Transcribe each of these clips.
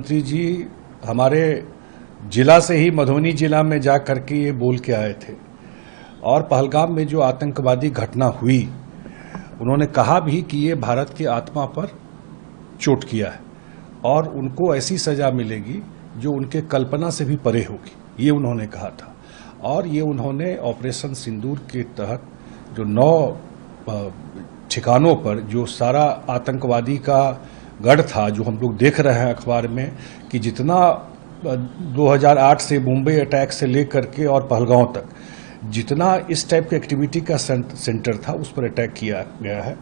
प्रधानमंत्री जी हमारे जिला से ही मधुबनी जिला में जा करके ये बोल के आए थे और पहलगाम में जो आतंकवादी घटना हुई उन्होंने कहा भी कि ये भारत की आत्मा पर चोट किया है और उनको ऐसी सजा मिलेगी जो उनके कल्पना से भी परे होगी, ये उन्होंने कहा था। और ये उन्होंने ऑपरेशन सिंदूर के तहत जो 9 ठिकानों पर जो सारा आतंकवादी का गढ़ था, जो हम लोग देख रहे हैं अखबार में कि जितना 2008 से मुंबई अटैक से लेकर के और पहलगांव तक जितना इस टाइप के एक्टिविटी का सेंटर था उस पर अटैक किया गया है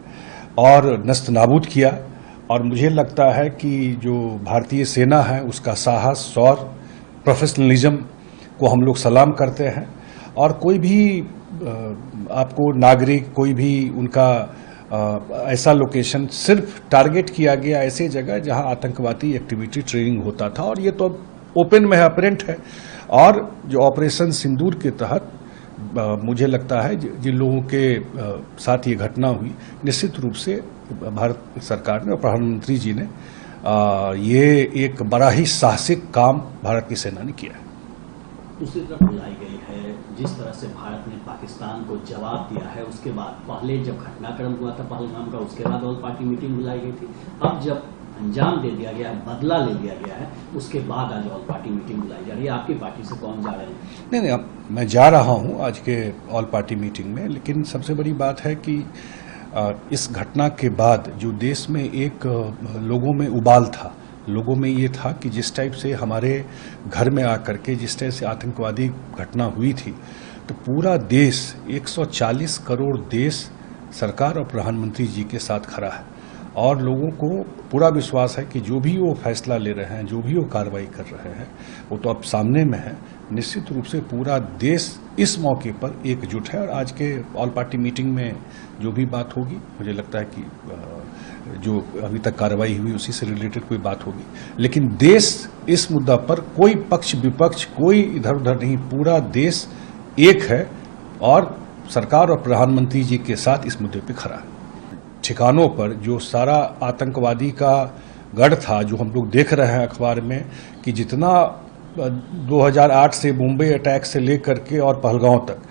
और नस्त नाबूद किया। और मुझे लगता है कि जो भारतीय सेना है उसका साहस और प्रोफेशनलिज्म को हम लोग सलाम करते हैं। और कोई भी आपको नागरिक, कोई भी उनका ऐसा लोकेशन सिर्फ टारगेट किया गया ऐसे जगह जहां आतंकवादी एक्टिविटी ट्रेनिंग होता था और ये तो ओपन में अपरेंट है। और जो ऑपरेशन सिंदूर के तहत मुझे लगता है जिन लोगों के साथ ये घटना हुई, निश्चित रूप से भारत सरकार ने और प्रधानमंत्री जी ने ये एक बड़ा ही साहसिक काम भारत की सेना ने किया है। दूसरी तरफ बुलाई गई है जिस तरह से भारत ने पाकिस्तान को जवाब दिया है, उसके बाद पहले जब घटनाक्रम हुआ था पहलगाम का, उसके बाद ऑल पार्टी मीटिंग बुलाई गई थी। अब जब अंजाम दे दिया गया है, बदला ले लिया गया है, उसके बाद आज ऑल पार्टी मीटिंग बुलाई जा रही है। आपकी पार्टी से कौन जा रहे हैं? नहीं, मैं जा रहा हूं आज के ऑल पार्टी मीटिंग में, लेकिन सबसे बड़ी बात है कि इस घटना के बाद जो देश में एक लोगों में उबाल था, लोगों में ये था कि जिस टाइप से हमारे घर में आकर के जिस टाइप से आतंकवादी घटना हुई थी, तो पूरा देश 140 करोड़ देश सरकार और प्रधानमंत्री जी के साथ खड़ा है और लोगों को पूरा विश्वास है कि जो भी वो फैसला ले रहे हैं, जो भी वो कार्रवाई कर रहे हैं, वो तो अब सामने में है। निश्चित रूप से पूरा देश इस मौके पर एकजुट है और आज के ऑल पार्टी मीटिंग में जो भी बात होगी, मुझे लगता है कि जो अभी तक कार्रवाई हुई उसी से रिलेटेड कोई बात होगी। लेकिन देश इस मुद्दा पर कोई पक्ष विपक्ष, कोई इधर उधर नहीं, पूरा देश एक है और सरकार और प्रधानमंत्री जी के साथ इस मुद्दे पर खड़ा है। ठिकानों पर जो सारा आतंकवादी का गढ़ था, जो हम लोग देख रहे हैं अखबार में कि जितना 2008 से मुंबई अटैक से लेकर के और पहलगांव तक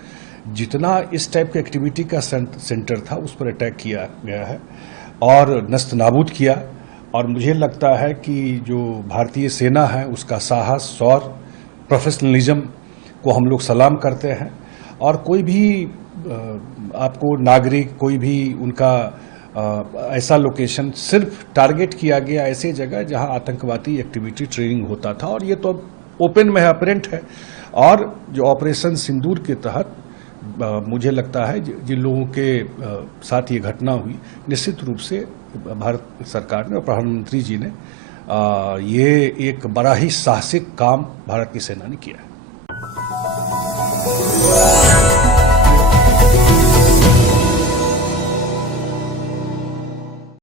जितना इस टाइप के एक्टिविटी का सेंटर था उस पर अटैक किया गया है और नस्त नाबूद किया। और मुझे लगता है कि जो भारतीय सेना है उसका साहस और प्रोफेशनलिज्म को हम लोग सलाम करते हैं। और कोई भी आपको नागरिक, कोई भी उनका ऐसा लोकेशन सिर्फ टारगेट किया गया ऐसे जगह जहां आतंकवादी एक्टिविटी ट्रेनिंग होता था और ये तो ओपन में अपरेंट है। और जो ऑपरेशन सिंदूर के तहत मुझे लगता है जिन लोगों के साथ ये घटना हुई, निश्चित रूप से भारत सरकार ने और प्रधानमंत्री जी ने ये एक बड़ा ही साहसिक काम भारत की सेना ने किया है।